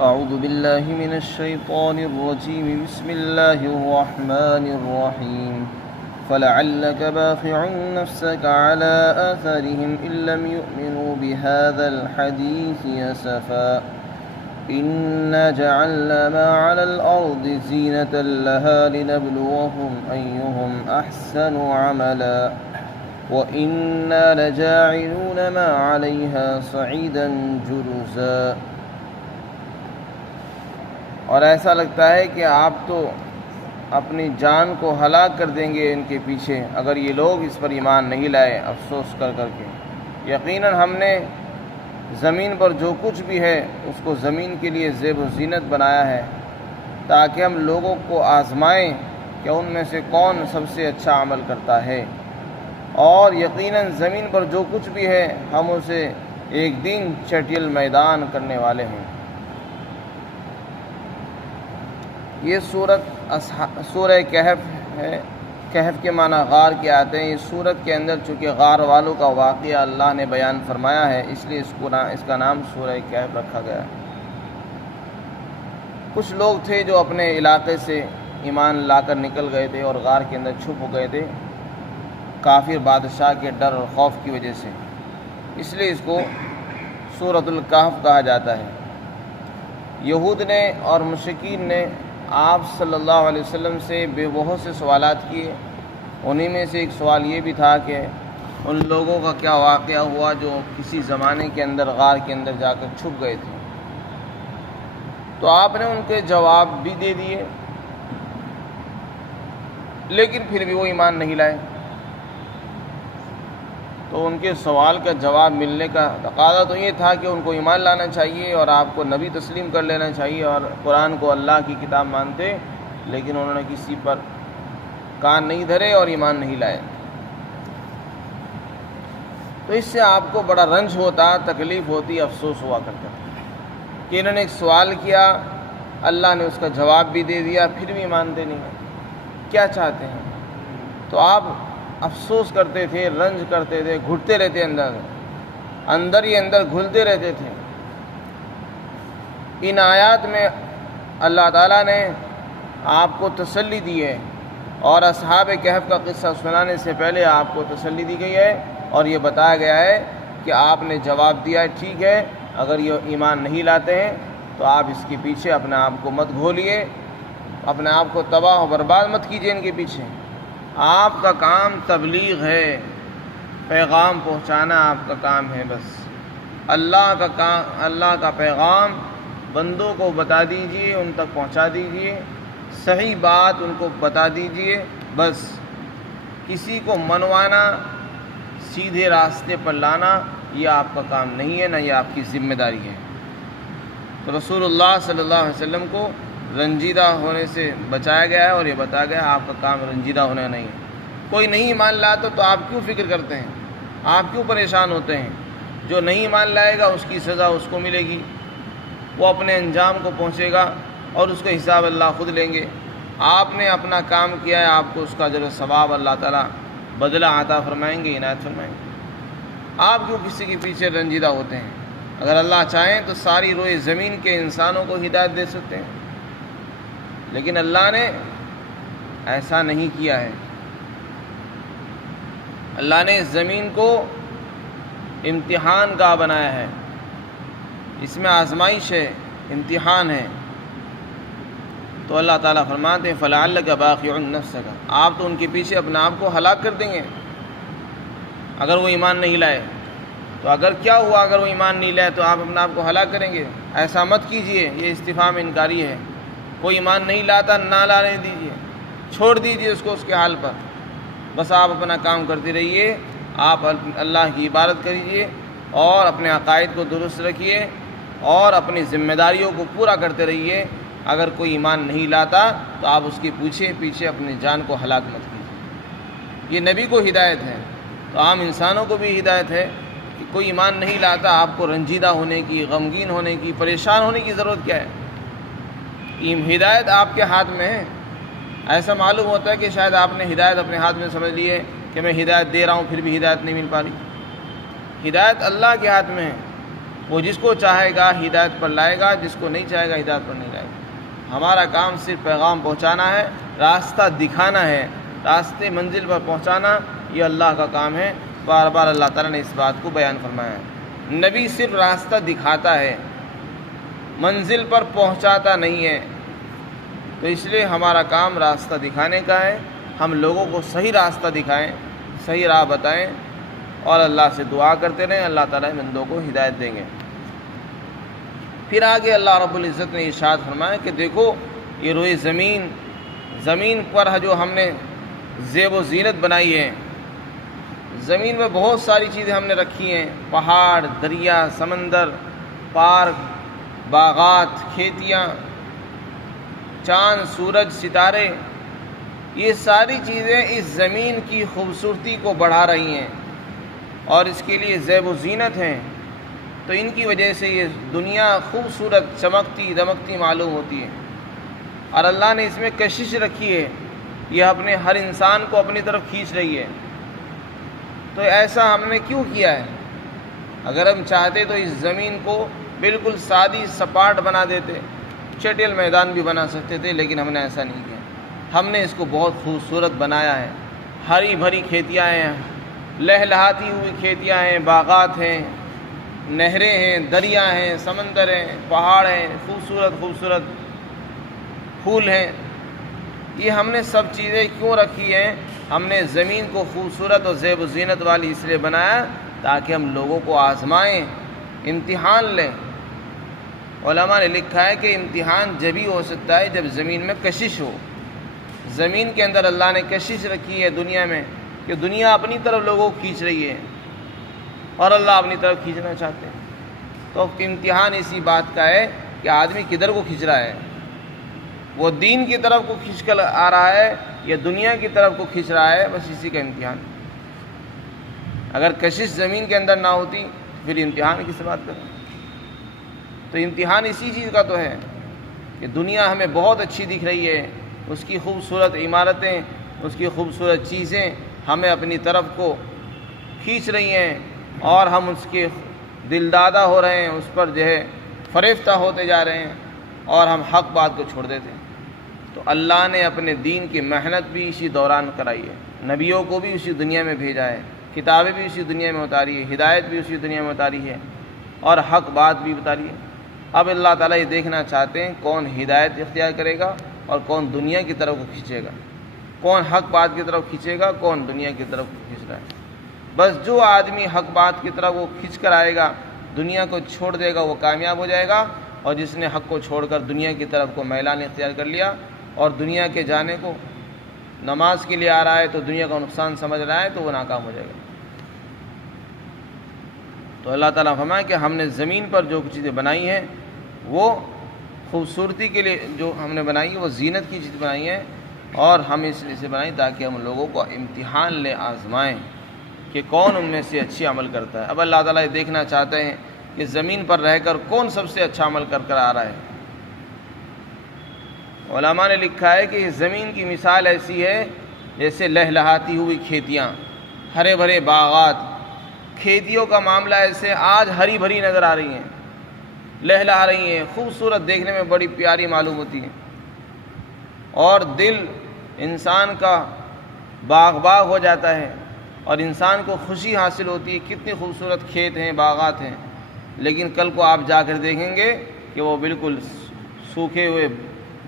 أعوذ بالله من الشيطان الرجيم بسم الله الرحمن الرحيم فلعلك باخع نفسك على آثارهم إن لم يؤمنوا بهذا الحديث أسفا إنا جعلنا ما على الأرض زينة لها لنبلوهم أيهم أحسن عملا وإنا لجاعلون ما عليها صعيدا جرزا۔ اور ایسا لگتا ہے کہ آپ تو اپنی جان کو ہلاک کر دیں گے ان کے پیچھے اگر یہ لوگ اس پر ایمان نہیں لائے، افسوس کر کر کے۔ یقیناً ہم نے زمین پر جو کچھ بھی ہے اس کو زمین کے لیے زیب و زینت بنایا ہے تاکہ ہم لوگوں کو آزمائیں کہ ان میں سے کون سب سے اچھا عمل کرتا ہے، اور یقیناً زمین پر جو کچھ بھی ہے ہم اسے ایک دن چٹیل میدان کرنے والے ہیں۔ یہ سورہ کہف ہے۔ کہف کے معنی غار کے آتے ہیں۔ اس سورت کے اندر چونکہ غار والوں کا واقعہ اللہ نے بیان فرمایا ہے، اس لیے اس کا نام سورہ کہف رکھا گیا۔ کچھ لوگ تھے جو اپنے علاقے سے ایمان لا کر نکل گئے تھے اور غار کے اندر چھپ گئے تھے کافر بادشاہ کے ڈر اور خوف کی وجہ سے، اس لیے اس کو سورۃ الکہف کہا جاتا ہے۔ یہود نے اور مشرکین نے آپ صلی اللہ علیہ وسلم سے بہت سے سوالات کیے۔ انہی میں سے ایک سوال یہ بھی تھا کہ ان لوگوں کا کیا واقعہ ہوا جو کسی زمانے کے اندر غار کے اندر جا کر چھپ گئے تھے، تو آپ نے ان کے جواب بھی دے دیے، لیکن پھر بھی وہ ایمان نہیں لائے۔ تو ان کے سوال کا جواب ملنے کا تقاضا تو یہ تھا کہ ان کو ایمان لانا چاہیے اور آپ کو نبی تسلیم کر لینا چاہیے اور قرآن کو اللہ کی کتاب مانتے، لیکن انہوں نے کسی پر کان نہیں دھرے اور ایمان نہیں لائے۔ تو اس سے آپ کو بڑا رنج ہوتا، تکلیف ہوتی، افسوس ہوا کرتا کہ انہوں نے ایک سوال کیا، اللہ نے اس کا جواب بھی دے دیا، پھر بھی مانتے نہیں ہیں، کیا چاہتے ہیں؟ تو آپ افسوس کرتے تھے، رنج کرتے تھے، گھٹتے رہتے اندر ہی اندر گھلتے رہتے تھے۔ ان آیات میں اللہ تعالیٰ نے آپ کو تسلی دی ہے، اور اصحاب کہف کا قصہ سنانے سے پہلے آپ کو تسلی دی گئی ہے اور یہ بتایا گیا ہے کہ آپ نے جواب دیا ہے، ٹھیک ہے، اگر یہ ایمان نہیں لاتے ہیں تو آپ اس کے پیچھے اپنے آپ کو مت گھولیے، اپنے آپ کو تباہ و برباد مت کیجیے ان کے پیچھے۔ آپ کا کام تبلیغ ہے، پیغام پہنچانا آپ کا کام ہے، بس اللہ کا پیغام بندوں کو بتا دیجئے، ان تک پہنچا دیجئے، صحیح بات ان کو بتا دیجئے، بس کسی کو منوانا، سیدھے راستے پر لانا یہ آپ کا کام نہیں ہے، نہ یہ آپ کی ذمہ داری ہے۔ تو رسول اللہ صلی اللہ علیہ وسلم کو رنجیدہ ہونے سے بچایا گیا ہے اور یہ بتایا گیا ہے آپ کا کام رنجیدہ ہونا نہیں ہے۔ کوئی نہیں ایمان لاتا تو آپ کیوں فکر کرتے ہیں، آپ کیوں پریشان ہوتے ہیں؟ جو نہیں ایمان لائے گا اس کی سزا اس کو ملے گی، وہ اپنے انجام کو پہنچے گا اور اس کا حساب اللہ خود لیں گے۔ آپ نے اپنا کام کیا ہے، آپ کو اس کا اجر و ثواب اللہ تعالیٰ بدلہ عطا فرمائیں گے، عنایت فرمائیں گے۔ آپ کیوں کسی کے پیچھے رنجیدہ ہوتے ہیں؟ اگر اللہ چاہیں تو ساری روئے زمین کے انسانوں کو ہدایت دے سکتے ہیں، لیکن اللہ نے ایسا نہیں کیا ہے۔ اللہ نے اس زمین کو امتحان گاہ بنایا ہے، اس میں آزمائش ہے، امتحان ہے۔ تو اللہ تعالیٰ فرماتے ہیں فَلَعَلَّكَ بَاخِعٌ نَفْسَكَ، آپ تو ان کے پیچھے اپنے آپ کو ہلاک کر دیں گے اگر وہ ایمان نہیں لائے۔ تو اگر کیا ہوا اگر وہ ایمان نہیں لائے تو آپ اپنے آپ کو ہلاک کریں گے؟ ایسا مت کیجئے، یہ استفہام انکاری ہے۔ کوئی ایمان نہیں لاتا، نہ لانے دیجیے، چھوڑ دیجیے اس کو اس کے حال پر، بس آپ اپنا کام کرتے رہیے، آپ اللہ کی عبادت کریے اور اپنے عقائد کو درست رکھیے اور اپنی ذمہ داریوں کو پورا کرتے رہیے۔ اگر کوئی ایمان نہیں لاتا تو آپ اس کے پیچھے اپنی جان کو ہلاک مت کیجیے۔ یہ نبی کو ہدایت ہے، تو عام انسانوں کو بھی ہدایت ہے کہ کوئی ایمان نہیں لاتا، آپ کو رنجیدہ ہونے کی، غمگین ہونے کی، پریشان ہونے کی ضرورت کیا ہے؟ ہدایت آپ کے ہاتھ میں ہے۔ ایسا معلوم ہوتا ہے کہ شاید آپ نے ہدایت اپنے ہاتھ میں سمجھ لی ہے کہ میں ہدایت دے رہا ہوں پھر بھی ہدایت نہیں مل پا رہی۔ ہدایت اللہ کے ہاتھ میں ہے، وہ جس کو چاہے گا ہدایت پر لائے گا، جس کو نہیں چاہے گا ہدایت پر نہیں لائے گا۔ ہمارا کام صرف پیغام پہنچانا ہے، راستہ دکھانا ہے، راستے منزل پر پہنچانا یہ اللہ کا کام ہے۔ بار بار اللہ تعالیٰ نے اس بات کو بیان فرمایا ہے۔ نبی صرف راستہ دکھاتا ہے، منزل پر پہنچاتا نہیں ہے، تو اس لیے ہمارا کام راستہ دکھانے کا ہے۔ ہم لوگوں کو صحیح راستہ دکھائیں، صحیح راہ بتائیں، اور اللہ سے دعا کرتے رہیں، اللہ تعالیٰ بندوں کو ہدایت دیں گے۔ پھر آگے اللہ رب العزت نے ارشاد فرمایا کہ دیکھو یہ روئے زمین پر جو ہم نے زیب و زینت بنائی ہے، زمین میں بہت ساری چیزیں ہم نے رکھی ہیں، پہاڑ، دریا، سمندر، پارک، باغات، کھیتیاں، چاند، سورج، ستارے، یہ ساری چیزیں اس زمین کی خوبصورتی کو بڑھا رہی ہیں اور اس کے لیے زیب و زینت ہیں، تو ان کی وجہ سے یہ دنیا خوبصورت، چمکتی دمکتی معلوم ہوتی ہے۔ اور اللہ نے اس میں کشش رکھی ہے، یہ اپنے ہر انسان کو اپنی طرف کھینچ رہی ہے۔ تو ایسا ہم نے کیوں کیا ہے؟ اگر ہم چاہتے تو اس زمین کو بالکل سادی سپاٹ بنا دیتے، چٹیل میدان بھی بنا سکتے تھے، لیکن ہم نے ایسا نہیں کیا۔ ہم نے اس کو بہت خوبصورت بنایا ہے، ہری بھری کھیتیاں ہیں، لہلہاتی ہوئی کھیتیاں ہیں، باغات ہیں، نہریں ہیں، دریا ہیں، سمندر ہیں، پہاڑ ہیں، خوبصورت پھول ہیں۔ یہ ہم نے سب چیزیں کیوں رکھی ہیں؟ ہم نے زمین کو خوبصورت اور زیب و زینت والی اس لیے بنایا تاکہ ہم لوگوں کو آزمائیں، امتحان لیں۔ علماء نے لکھا ہے کہ امتحان جبھی ہو سکتا ہے جب زمین میں کشش ہو۔ زمین کے اندر اللہ نے کشش رکھی ہے دنیا میں کہ دنیا اپنی طرف لوگوں کو کھینچ رہی ہے اور اللہ اپنی طرف کھینچنا چاہتے ہیں، تو امتحان اسی بات کا ہے کہ آدمی کدھر کو کھینچ رہا ہے، وہ دین کی طرف کو کھینچ کر آ رہا ہے یا دنیا کی طرف کو کھینچ رہا ہے، بس اسی کا امتحان۔ اگر کشش زمین کے اندر نہ ہوتی پھر امتحان کس بات کا؟ تو امتحان اسی چیز کا تو ہے کہ دنیا ہمیں بہت اچھی دکھ رہی ہے، اس کی خوبصورت عمارتیں، اس کی خوبصورت چیزیں ہمیں اپنی طرف کو کھینچ رہی ہیں اور ہم اس کے دلدادہ ہو رہے ہیں، اس پر جو ہے فریفتہ ہوتے جا رہے ہیں اور ہم حق بات کو چھوڑ دیتے ہیں۔ تو اللہ نے اپنے دین کی محنت بھی اسی دوران کرائی ہے، نبیوں کو بھی اسی دنیا میں بھیجا ہے، کتابیں بھی اسی دنیا میں اتاری ہے، ہدایت بھی اسی دنیا میں اتاری ہے اور حق بات بھی اتاری ہے۔ اب اللہ تعالیٰ یہ دیکھنا چاہتے ہیں کون ہدایت اختیار کرے گا اور کون دنیا کی طرف کو کھینچے گا، کون حق بات کی طرف کھینچے گا، کون دنیا کی طرف کو کھینچ رہا ہے۔ بس جو آدمی حق بات کی طرف وہ کھینچ کر آئے گا، دنیا کو چھوڑ دے گا، وہ کامیاب ہو جائے گا، اور جس نے حق کو چھوڑ کر دنیا کی طرف کو میلان اختیار کر لیا اور دنیا کے جانے کو نماز کے لیے آ رہا ہے تو دنیا کا نقصان سمجھ رہا ہے، تو وہ ناکام ہو جائے گا۔ تو اللہ تعالیٰ فرمائے کہ ہم نے زمین پر جو چیزیں بنائی ہیں وہ خوبصورتی کے لیے جو ہم نے بنائی ہے، وہ زینت کی چیز بنائی ہے، اور ہم اس لیے سے بنائی تاکہ ہم لوگوں کو امتحان لیں، آزمائیں کہ کون ان میں سے اچھی عمل کرتا ہے۔ اب اللہ تعالیٰ یہ دیکھنا چاہتے ہیں کہ زمین پر رہ کر کون سب سے اچھا عمل کر آ رہا ہے۔ علماء نے لکھا ہے کہ زمین کی مثال ایسی ہے جیسے لہلہاتی ہوئی کھیتیاں، ہرے بھرے باغات، کھیتیوں کا معاملہ ایسے آج ہری بھری نظر آ رہی ہیں، لہلہا رہی ہیں، خوبصورت، دیکھنے میں بڑی پیاری معلوم ہوتی ہیں، اور دل انسان کا باغ ہو جاتا ہے اور انسان کو خوشی حاصل ہوتی ہے، کتنی خوبصورت کھیت ہیں، باغات ہیں، لیکن کل کو آپ جا کر دیکھیں گے کہ وہ بالکل سوکھے ہوئے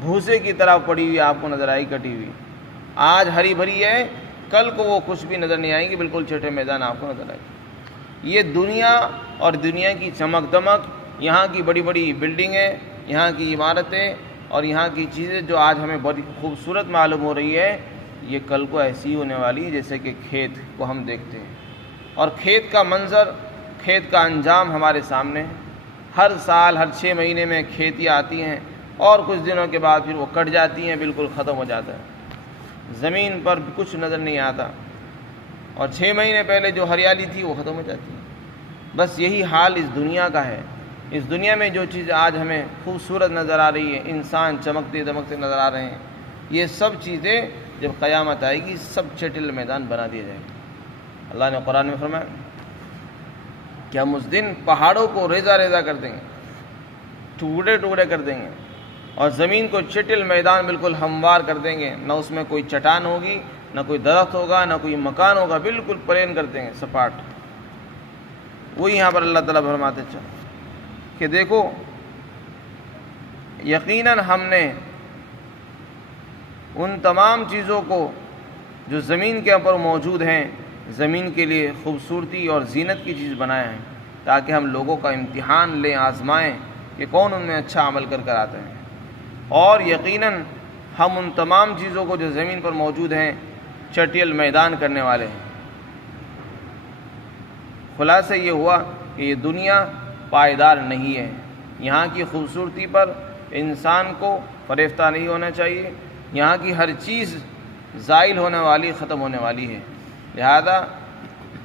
بھوسے کی طرح پڑی ہوئی آپ کو نظر آئی، کٹی ہوئی۔ آج ہری بھری ہے، کل کو وہ کچھ بھی نظر نہیں آئیں گی، بالکل چھوٹے میدان آپ کو نظر آئے گی۔ یہ دنیا اور دنیا کی چمک دمک، یہاں کی بڑی بڑی بلڈنگیں، یہاں کی عمارتیں اور یہاں کی چیزیں جو آج ہمیں بڑی خوبصورت معلوم ہو رہی ہے، یہ کل کو ایسی ہونے والی ہے جیسے کہ کھیت کو ہم دیکھتے ہیں، اور کھیت کا منظر، کھیت کا انجام ہمارے سامنے ہے۔ ہر سال ہر 6 مہینے میں کھیتیاں آتی ہیں اور کچھ دنوں کے بعد پھر وہ کٹ جاتی ہیں، بالکل ختم ہو جاتا ہے، زمین پر کچھ نظر نہیں آتا، اور 6 مہینے پہلے جو ہریالی تھی وہ ختم ہو جاتی ہے۔ بس یہی حال اس دنیا کا ہے۔ اس دنیا میں جو چیز آج ہمیں خوبصورت نظر آ رہی ہے، انسان چمکتے دمکتے نظر آ رہے ہیں، یہ سب چیزیں جب قیامت آئے گی سب چٹل میدان بنا دیا جائے گا۔ اللہ نے قرآن میں فرمایا کہ ہم اس دن پہاڑوں کو ریزہ ریزہ کر دیں گے، ٹکڑے ٹکڑے کر دیں گے، اور زمین کو چٹل میدان بالکل ہموار کر دیں گے، نہ اس میں کوئی چٹان ہوگی، نہ کوئی درخت ہوگا، نہ کوئی مکان ہوگا، بالکل پلین کر دیں گے، سپاٹ۔ وہی یہاں پر اللہ تعالیٰ فرماتے چل کہ دیکھو یقیناً ہم نے ان تمام چیزوں کو جو زمین کے اوپر موجود ہیں زمین کے لیے خوبصورتی اور زینت کی چیز بنایا ہے، تاکہ ہم لوگوں کا امتحان لیں، آزمائیں کہ کون ان میں اچھا عمل کر کر آتے ہیں۔ اور یقیناً ہم ان تمام چیزوں کو جو زمین پر موجود ہیں چٹیل میدان کرنے والے ہیں۔ خلاصہ یہ ہوا کہ یہ دنیا پائیدار نہیں ہے، یہاں کی خوبصورتی پر انسان کو فریفتہ نہیں ہونا چاہیے، یہاں کی ہر چیز زائل ہونے والی، ختم ہونے والی ہے، لہذا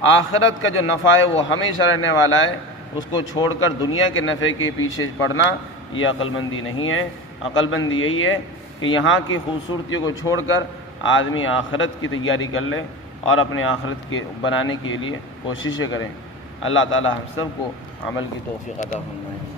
آخرت کا جو نفع ہے وہ ہمیشہ رہنے والا ہے، اس کو چھوڑ کر دنیا کے نفع کے پیچھے پڑنا یہ عقل مندی نہیں ہے۔ عقل مندی یہی ہے کہ یہاں کی خوبصورتیوں کو چھوڑ کر آدمی آخرت کی تیاری کر لے اور اپنے آخرت کے بنانے کے لیے کوششیں کریں۔ اللہ تعالی ہم سب کو عمل کی توفیق عطا فرمائے۔